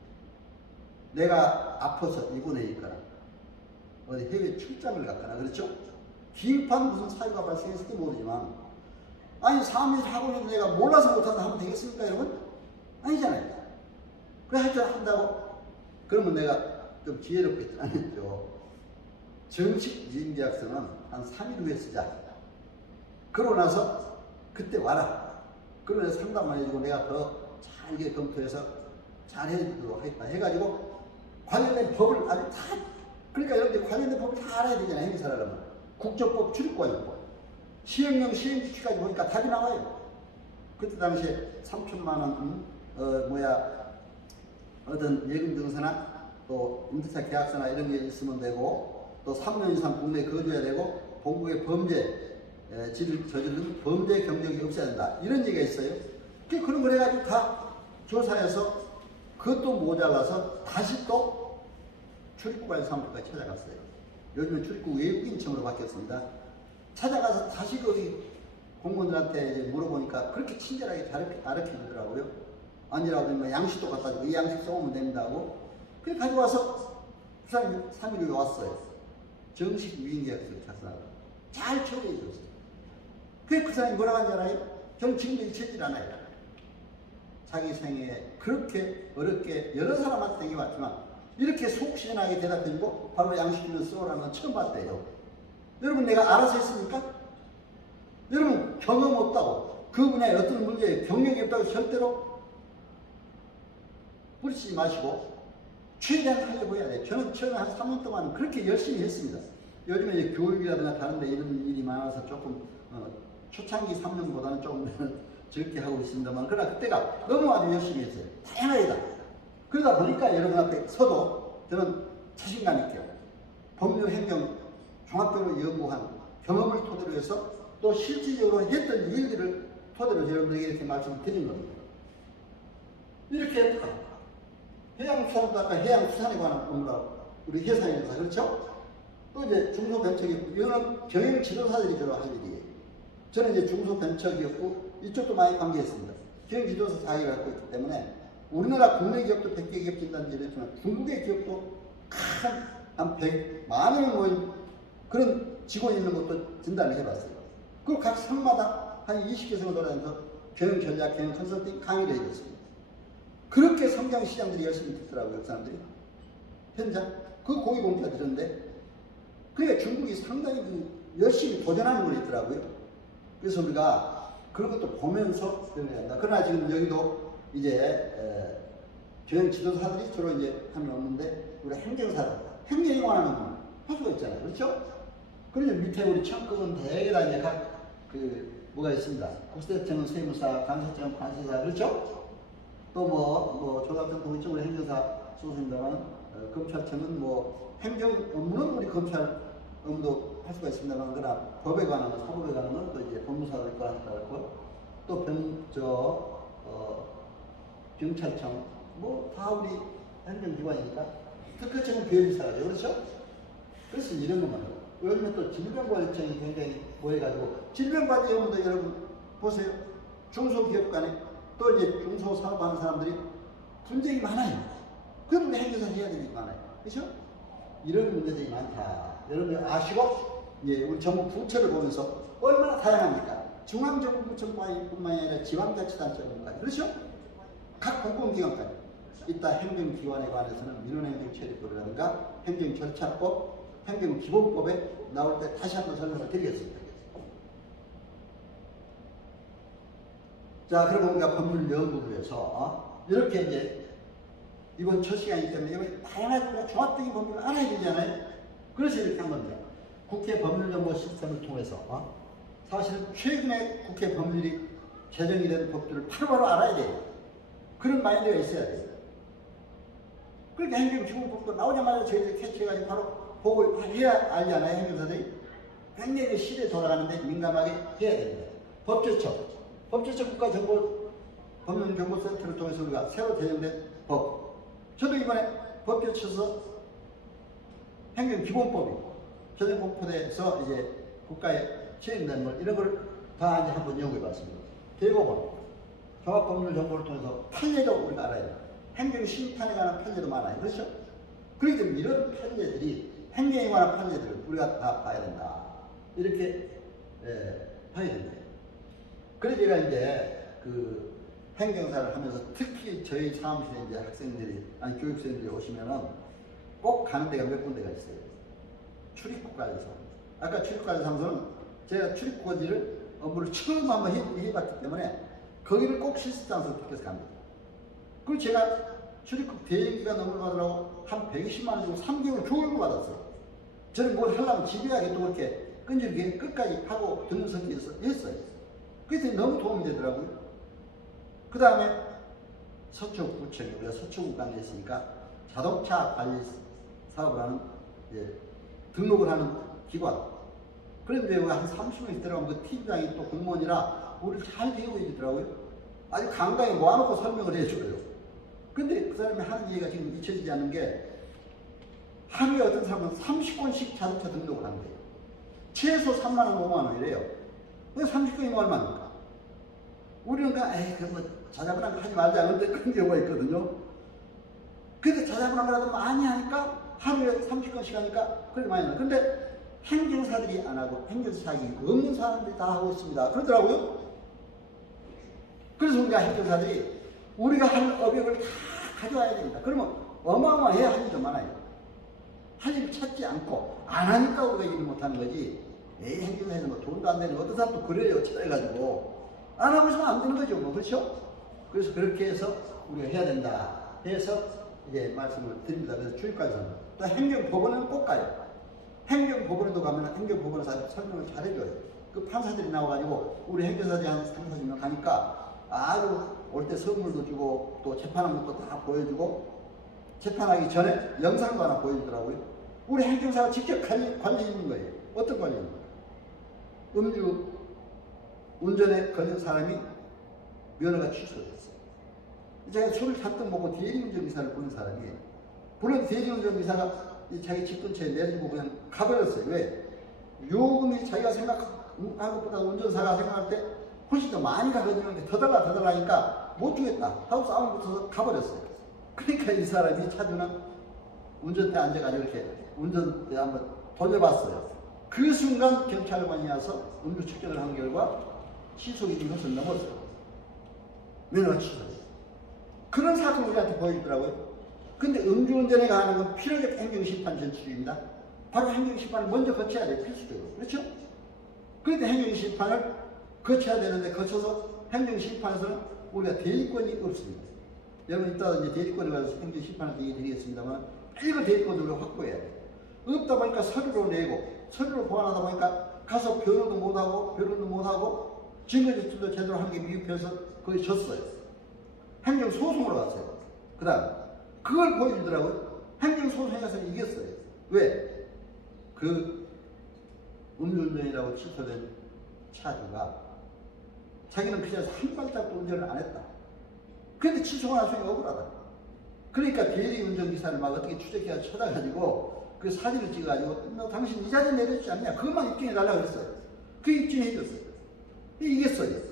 내가 아파서 입원하니까 어디 해외 출장을 갔거나 그렇죠? 긴판 무슨 사유가 발생했을지 모르지만 아니 사무실 하고 있는데 내가 몰라서 못한다 하면 되겠습니까 여러분? 아니잖아요. 그래 하여튼 한다고 그러면 내가 좀 지혜롭게 안 했죠. 정식 유인계약서는 한 3일 후에 쓰자. 그러고 나서 그때 와라. 그러면서 상담만 해주고 내가 더 잘게 검토해서 잘 해주도록 하겠다 해가지고 관련된 법을 아주 다 그러니까 여러분들 관련된 법을 다 알아야 되잖아요. 행사라면 국적법, 출입관리법, 시행령, 시행규칙까지 보니까 답이 나와요. 그때 당시에 3천만 원 어떤 예금 증서나 또 임대차 계약서나 이런 게 있으면 되고 또 3년 이상 국내에 거주해야 되고 본국의 범죄를 저지른 범죄 경력이 없어야 된다 이런 얘기가 있어요. 그런 걸 해가지고 다 조사해서 그것도 모자라서 다시 또 출입국관리 사무소까지 찾아갔어요. 요즘은 출입국 외국인청으로 바뀌었습니다. 찾아가서 다시 거기 공무원들한테 이제 물어보니까 그렇게 친절하게 가르쳐 주더라고요. 아니라고 하면 양식도 갖다 주고 이 양식 써오면 된다고. 그래 가져와서 부산이 3일 후에 왔어요. 정식 위임계약서를 작성하고 잘 처리해 줬어요. 그래 그 사람이 뭐라고 하는지 알아요? 저는 지금도 잊혀지질 않아요. 자기 생애에 그렇게 어렵게 여러 사람한테 얘기해왔지만 이렇게 속 시원하게 대답해주고 바로 양식 주면 써오라는 건 처음 봤대요. 여러분 내가 알아서 했습니까? 여러분 경험 없다고 그 분야에 어떤 문제에 경력이 없다고 절대로 뿌리치지 마시고 최대한 하려고 해야 돼요. 저는 처음에 한 3년 동안 그렇게 열심히 했습니다. 요즘에 이제 교육이라든가 다른데 이런 일이 많아서 조금 초창기 3년보다는 조금 적게 하고 있습니다만 그러나 그때가 너무 아주 열심히 했어요. 다양하게 다. 그러다 보니까 여러분 앞에 서도 저는 자신감 있게 법률 행정 종합적으로 연구한 경험을 토대로 해서 또 실질적으로 했던 일들을 토대로 여러분들에게 이렇게 말씀을 드린 겁니다. 이렇게 해양수산도 아까 해양수산에 관한 업무라고 우리 해상에서 그렇죠? 또 이제 중소벤처기업 이거는 경영지도사들이 주로 할 일이에요. 저는 이제 중소벤처기업고 이쪽도 많이 관계했습니다. 경영지도사 자격을 갖고 있기 때문에 우리나라 국내 기업도 100개 기업 진단지를 했지만 중국의 기업도 한 100만 명 모인 그런 직원이 있는 것도 진단을 해봤어요. 그리고 각 성마다 한 20개 성을 돌아다니면서 경영 전략, 경영 컨설팅 강의를 해줬습니다. 그렇게 성장 시장들이 열심히 듣더라고요, 그 사람들이. 현장. 그 고위 공표가 들었는데, 그러니까 중국이 상당히 열심히 도전하는 거 있더라고요. 그래서 우리가 그런 것도 보면서 배워야 한다. 그러나 지금 여기도 이제, 경영 지도사들이 주로 이제 하면 없는데, 우리 행정사들, 행정에 관한 할 수가 있잖아요. 그렇죠? 그러니 밑에 우리 청급은 대개 다 이제 뭐가 있습니다. 국세청은 세무사, 감사청은 관세사, 그렇죠? 또 조합청 동의적으로 행정사 소속입니다만 검찰청은 행정 업무는 우리 검찰 업무도 할 수가 있습니다만 그러나 법에 관한 거, 사법에 관한 건 또 이제 법무사가 있고 하고 또 경찰청 다 우리 행정기관이니까 특허청은 변리사라죠. 그렇죠? 그래서 이런 것만 하고 요즘에 또 질병관리청이 굉장히 모여가지고 질병관리 업무도 여러분 보세요. 중소기업 간에 또 이제 중소사업하는 사람들이 분쟁이 많아요. 그래도 우리 행정사 해야 되는 게 많아요. 그렇죠? 이런 문제들이 많다. 여러분들 아시고 이제 우리 정부 부처를 보면서 얼마나 다양합니까? 중앙정부 부처뿐만 아니라 지방자치단체까지 그렇죠? 각 공공기관까지 이따 행정기관에 관해서는 민원행정처리법이라든가 행정절차법, 행정기본법에 나올 때 다시 한번 설명을 드리겠습니다. 자, 그러면 우리가 법률연구부에서 이렇게 이제 이번 첫 시간이기 때문에 이번 다양한 종합적인 법률을 알아야 되잖아요. 그래서 이렇게 한 겁니다. 국회 법률정보 시스템을 통해서 사실은 최근에 국회 법률이 제정이 된 법들을 바로바로 알아야 돼요. 그런 마인드가 있어야 돼요. 그렇게 행정기본법도 나오자마자 저희들이 캐치해가지고 바로 보고 해야 알잖아요. 행정사들이. 굉장히 그 시대에 돌아가는데 민감하게 해야 됩니다. 법제처 국가정보 법률정보센터를 통해서 우리가 새로 제정된 법. 저도 이번에 법제처에서 행정기본법이 제정 공포돼서 이제 국가에 채용된 뭐 이런 걸 다 이제 한번 연구해봤습니다. 대법원 종합법률정보를 통해서 판례도 우리가 알아야 돼요. 행정심판에 관한 판례도 많아요. 그렇죠? 그렇기 때문에 이런 판례들이 행정에 관한 판례들을 우리가 다 봐야 된다. 이렇게 봐야 된다. 그래서 제가 이제 그 행정사를 하면서 특히 저희 사무실에 이제 학생들이 아니 교육생들이 오시면은 꼭 가는 데가 몇 군데가 있어요. 출입국가에서. 아까 출입국가에서 하면서는 제가 출입국어지를 업무를 처음 한번 해봤기 때문에 거기를 꼭 실습장소로 택해서 갑니다. 그리고 제가 출입국 대행기간 업무를 받으라고 한 120만 원 주고 3개월 교육을 받았어요. 저는 뭘 하려면 집요하게 또 그렇게 끈질기게 끝까지 하고 듣는 성격에서 했어요. 그래서 너무 도움이 되더라고요. 그 다음에 서초구청이 우리가 서초구간에 있으니까 자동차 관리 사업을 하는 등록을 하는 기관. 그런데 한 30명 있더라고요. 그 팀장이 또 공무원이라 우리를 잘 대우해 주더라고요. 아주 강당에 모아놓고 설명을 해줘요. 근데 그 사람이 하는 얘기가 지금 잊혀지지 않는 게 하루에 어떤 사람은 30건씩 자동차 등록을 한대요. 최소 3만 원, 5만 원이래요. 왜 30건이면 얼마입니까? 우리는 뭐 자자분한 하지 말자. 근데 그런 경우가 있거든요. 근데 자자분한 거라도 많이 하니까 하루에 30건씩 하니까 그렇게 많이 하는. 근데 행정사들이 안 하고 행정사기 없는 사람들이 다 하고 있습니다. 그러더라고요. 그래서 우리가 행정사들이 우리가 할 업역을 다 가져와야 됩니다. 그러면 어마어마해야 할 일도 많아요. 할 일을 찾지 않고 안 하니까 우리가 일을 못하는 거지. 에이 행정사에서 뭐 돈도 안 되는 어떤 사람도 그래요. 쳐해가지고 안 하고 있으면 안 되는 거죠. 뭐 그렇죠? 그래서 그렇게 해서 우리가 해야 된다 해서 이제 말씀을 드립니다. 그래서 출입관에서는 또 행정법원은 꼭 가요. 행정법원에도 가면 행정법원에서 설명을 잘 해줘요. 그 판사들이 나와가지고 우리 행정사들이 한 30-40명 가니까 아주 올 때 선물도 주고 또 재판하는 것도 다 보여주고 재판하기 전에 영상도 하나 보여주더라고요. 우리 행정사가 직접 관리 있는 거예요. 어떤 관리입니까? 음주 운전에 걸린 사람이 면허가 취소됐어요. 제가 술을 잔뜩 먹고 대리운전기사를 부른 사람이에요. 부른 대리운전기사가 자기 집 근처에 내리고 그냥 가버렸어요. 왜? 요금이 자기가 생각한 것보다 운전사가 생각할 때 훨씬 더 많이 가거든요. 더 달라니까 못 주겠다 하고 싸움 붙어서 가버렸어요. 그러니까 이 사람이 차주는 운전대에 앉아가지고 이렇게 운전대 한번 돌려봤어요. 그 순간 경찰관이 와서 음주 측정을 한 결과 시속이 것을 넘었어요. 면허가 취소돼요. 그런 사건을 우리한테 보여주더라고요. 근데 음주운전에 관한 건 필요적 행정심판 전출입니다. 바로 행정심판을 먼저 거쳐야 돼요. 필수적으로. 그렇죠? 그런데 행정심판을 거쳐야 되는데 거쳐서 행정심판에서는 우리가 대리권이 없습니다. 여러분 이따 이제 대리권에 가서 행정심판을 얘기 드리겠습니다만 이걸 대리권을 우리가 확보해야 돼요. 없다 보니까 서류로 내고 서류로 보완하다 보니까 가서 변론도 못하고 증거제출도 제대로 한 게 미흡해서 거의 졌어요. 행정소송으로 갔어요. 그 다음 그걸 보여주더라고요. 행정소송에서 이겼어요. 왜? 그 음주운전이라고 취소된 차주가 자기는 그냥 한 발짝도 운전을 안 했다. 그런데 취소가 나중에 억울하다. 그러니까 대리운전기사를 막 어떻게 추적해서 찾아가지고 그 사진을 찍어가지고 너 당신 이 자리에 내려주지 않냐. 그것만 입증해달라고 그랬어요. 그 입증해줬어요. 이겼어요.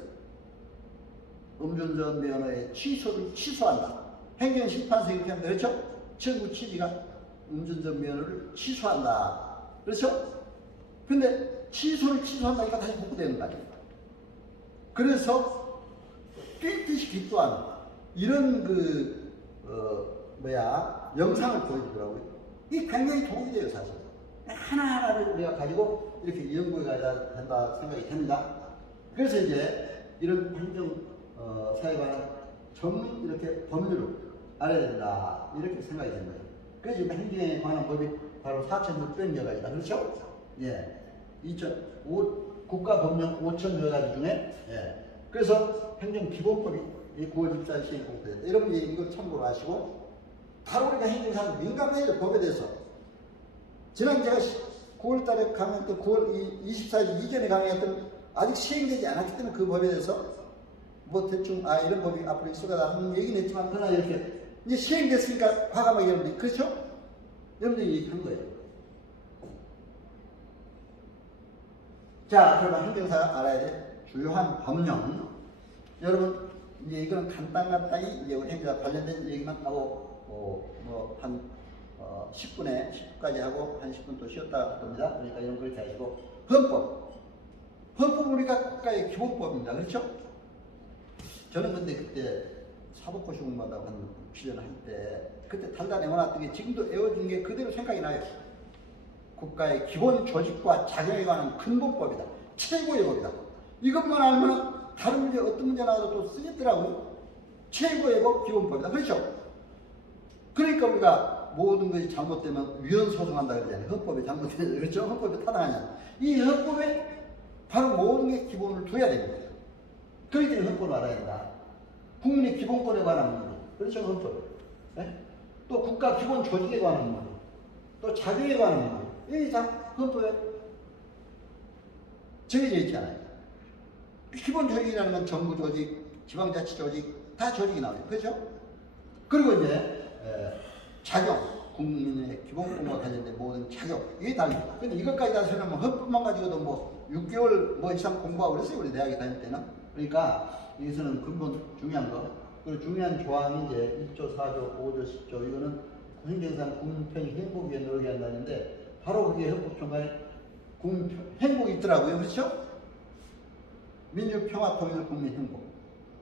음주운전 면허의 취소를 취소한다. 행정심판서 이렇게 합니다. 그렇죠? 정부 취지가 음주운전 면허를 취소한다. 그렇죠? 근데 취소를 취소한다니까 다시 복구되는 거 아닙니까? 그래서 뛸듯이 기도하는 이런 영상을 보여주더라고요. 이게 굉장히 도움이 돼요, 사실. 하나하나를 우리가 가지고 이렇게 연구해 가야 된다 생각이 됩니다. 그래서 이제 이런 행정 사회관한 전문 이렇게 법률을 알아야 된다. 이렇게 생각이 된 거예요. 그래서 지금 행정에 관한 법이 바로 4,600여 가지다. 그렇죠? 예. 국가법령 5,000여 가지 중에, 예. 그래서 행정기본법이 9월 24일 시행이 공포됐다. 여러분, 이거 참고로 하시고, 바로 우리가 행정상 민감해야 될 법에 대해서, 지난 제가 9월 달에 강의했던 9월 24일 이전에 강의했던 아직 시행되지 않았기 때문에 그 법에 대해서 뭐 대충 이런 법이 앞으로 있을 거다 하는 얘기는 했지만, 그러나 이렇게 이제 시행됐으니까 과감하게 여러분들이, 그렇죠? 여러분들이 얘기한 거예요. 자, 그러면 행정사가 알아야 될 주요한 법령. 여러분, 이제 이거는 간단히 이제 행정사 관련된 얘기만 하고, 한 10분까지 하고 한 10분 또 쉬었다 겁니다. 그러니까 이런 그렇게 하시고, 헌법은 우리가 국가의 기본법입니다. 그렇죠? 저는 근데 그때 사법고시 공부한다고 한 7년 할 때, 그때 달달 애워놨던 게 지금도 애워진 게 그대로 생각이 나요. 국가의 기본 조직과 작용에 관한 근본법이다. 최고의 법이다. 이것만 알면 다른 문제, 어떤 문제 나와도 또 쓰겠더라고요. 최고의 법, 기본법이다. 그렇죠? 그러니까 우리가 모든 것이 잘못되면 위헌 소송한다 그러잖아요. 헌법이 잘못되면, 그렇죠? 헌법이 타당하냐. 이 헌법에 바로 모든 게 기본을 둬야 됩니다. 그렇기 때문에 헌법을 알아야 된다. 국민의 기본권에 관한 문제. 그렇죠? 헌법. 네? 또 국가 기본 조직에 관한 문제. 또 자격에 관한 문제. 이게 다 헌법에 정해져 있잖아요. 기본 조직이라는 건 정부 조직, 지방자치 조직, 다 조직이 나와요. 그렇죠? 그리고 이제 자격, 국민의 기본권과 관련된 모든 자격, 이게 다 있고. 근데 이것까지 다 설명하면 헌법만 가지고도 뭐 6개월 이상 공부하고 그랬어요. 우리 대학에 다닐 때는. 그러니까 여기서는 근본 중요한 거. 그리고 중요한 조항이 이제 1조, 4조, 5조, 10조, 이거는 행정상 국민편의 행복을 위해 노력해야 한다는데, 바로 그게 헌법총괄에 국민 행복이 있더라고요. 그렇죠? 민주 평화 통일 국민 행복.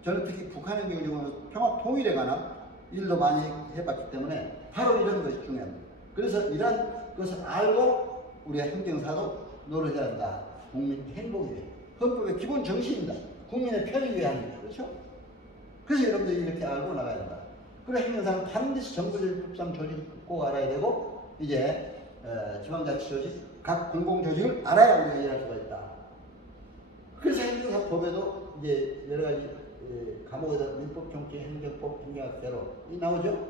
저는 특히 북한 행정을 이용해서 평화 통일에 관한 일도 많이 해봤기 때문에 바로 이런 것이 중요합니다. 그래서 이런 것을 알고 우리가 행정사도 노력해야 한다. 국민 행복을 위해. 헌법의 기본 정신입니다. 국민의 편익을 위해 합니다. 그렇죠? 그래서 여러분들이 이렇게 알고 나가야 된다. 그리고 행정사는 반드시 정부조직법상 조직을 꼭 알아야 되고, 이제 지방자치 조직, 각 공공조직을 알아야 우리가 일할 수가 있다. 그래서 행정사 법에도 이제 여러 가지 과목에서 민법, 정치, 행정법, 행정학대로 이 나오죠.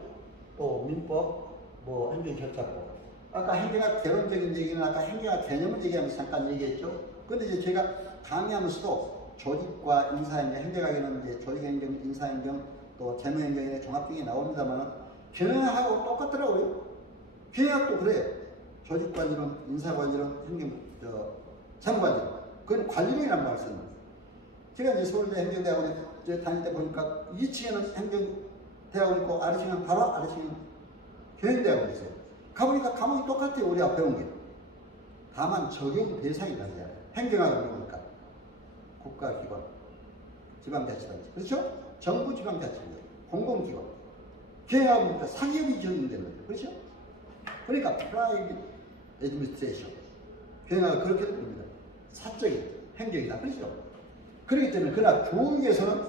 또 민법, 뭐 행정절차법. 아까 행정학 개론적인 얘기는 아까 행정학 개념을 얘기하면서 잠깐 얘기했죠. 근데 이제 제가 강의하면서도 조직과 인사행정, 행정학에는 이제 조직행정, 인사행정, 또 재무행정의 종합적이 나옵니다만 경영학하고 똑같더라고요. 경영학도 그래요. 조직관리론, 인사관리론, 재무관리론. 그건 관리론이라는 말을 쓰는 거예요. 제가 이제 서울대 행정대학원에 다닐 때 보니까 2층에는 행정대학원 있고 아래층에는 바로 아래층에는 경영대학원이 있어요. 가보니까 과목이 똑같아요. 우리가 배운 게. 다만 적용 대상이 다르잖아요. 행정학을 보니까 국가기관, 지방자치단체, 그렇죠? 정부 지방자치단체, 공공기관. 경영학을 보니까 사기업이 적용되는 거죠. 그렇죠? 그러니까 프라이빗 애드미니스트레이션, 경영학을 그렇게 봅니다. 사적인 행정이다. 그렇죠? 그렇기 때문에, 그러나 교육에서는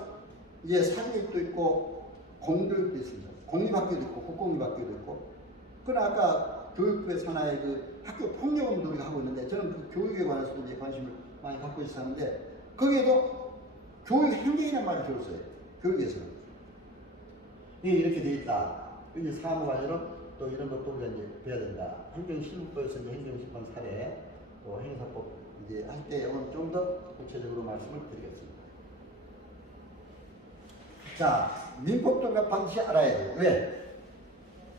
이제 사교육도 있고 공교육도 있습니다. 공립학교도 있고 국공립학교도 있고. 그러나 아까 교육부의 산하의 그 학교 폭력 운동을 우리가 하고 있는데, 저는 그 교육에 관해서도 이제 관심을 많이 갖고 있었는데, 거기에도 교육 행정이라는 말을 들었어요. 교육에서는. 이렇게 돼 있다. 이제 사무관리론 또 이런 것도 우리가 이제 배워야 된다. 행정실무법에서 이제 행정심판 사례, 또 행사법 이제 할 때 오늘 좀 더 구체적으로 말씀을 드리겠습니다. 자, 민법도 반드시 알아야 돼요. 왜?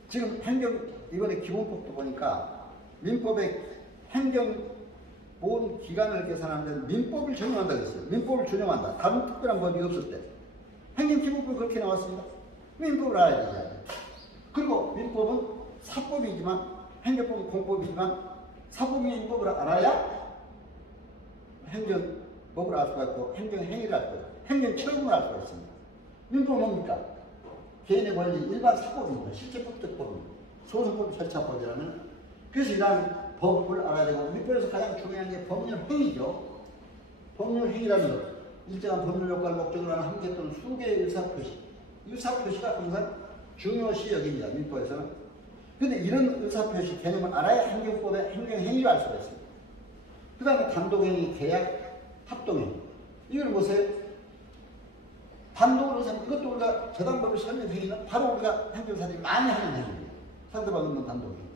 지금 이번에 기본법도 보니까 민법의 모든 기간을 계산하는 데는 민법을 적용한다고 했어요. 민법을 준용한다. 다른 특별한 법이 없을 때. 행정기본법이 그렇게 나왔습니다. 민법을 알아야 되잖아요. 그리고 민법은 사법이지만, 행정법은 공법이지만, 사법의 민법을 알아야 행정법을 알 수가 있고, 행정행위를 알 수가 있고, 행정처분을 알 수가 있습니다. 민법은 뭡니까? 개인의 권리, 일반 사법입니다. 실제법적법입니다. 소송법, 절차법이라는. 그래서 이러한 법을 알아야 되고, 민법에서 가장 중요한 게 법률행위죠. 법률행위라는 것. 일정한 법률 효과를 목적으로 하는 한 개 또는 수개의 의사표시. 의사표시가 항상 중요시 여깁니다. 민법에서는. 근데 이런 의사표시 개념을 알아야 행정법의 행정행위를 알 수가 있습니다. 그 다음에 단독행위, 계약, 합동행위. 이걸 보세요. 단독으로 해서 이것도 우리가 저당법의 설명행위는 바로 우리가 행정사들이 많이 하는 행위입니다. 상대방 없는 단독행위.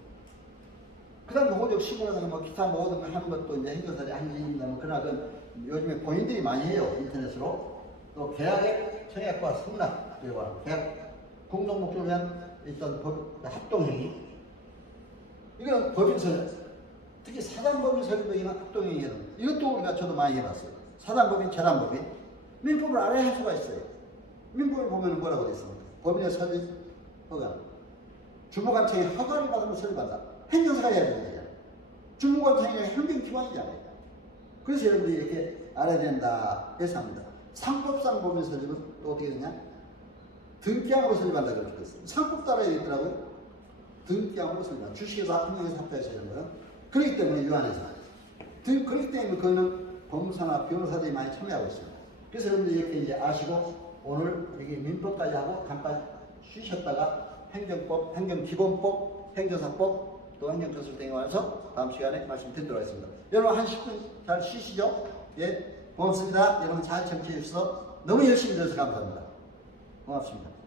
그 다음 노적 시골에서 뭐 기타 모든 걸 하는 것도 이제 행정사들이 하는 일입니다. 그러나 그 요즘에 본인들이 많이 해요. 인터넷으로. 또 계약의 청약과 승낙, 계약, 공동목적을 위한 일단 합동행위. 이건 법인설, 특히 사단법인 설명이나 합동행위는 이것도 우리가 저도 많이 해봤어요. 사단법인, 재단법인. 민법을 알아야 할 수가 있어요. 민법을 보면 뭐라고 되어 있습니까? 법인의 설립 허가. 주무관청의 허가를 받으면 설립한다. 행정사가 해야 되는 거잖아요. 주무관청이 행정기관이잖아요. 그래서 여러분들이 이렇게 알아야 된다 해서 합니다. 상법상 법인 설립은 또 어떻게 되냐? 등기함으로 설립한다 그렇게 됐어요. 상법 따라야 되더라고요. 등기함으로 설립한다. 주식회사 한명에서 합작해서 되는 거예요. 그렇기 때문에 유한해서. 그렇기 때문에 그거는 법무사나 변호사들이 많이 참여하고 있습니다. 그래서 여러분들 이렇게 이제 아시고 오늘 이게 민법까지 하고 잠깐 쉬셨다가 행정법, 행정기본법, 행정사법 또 행정처술 등에 와서 다음 시간에 말씀드리도록 하겠습니다. 여러분 한 10분 잘 쉬시죠? 예, 고맙습니다. 여러분 잘 청취해 주셔서 너무 열심히 들어서 감사합니다. 고맙습니다.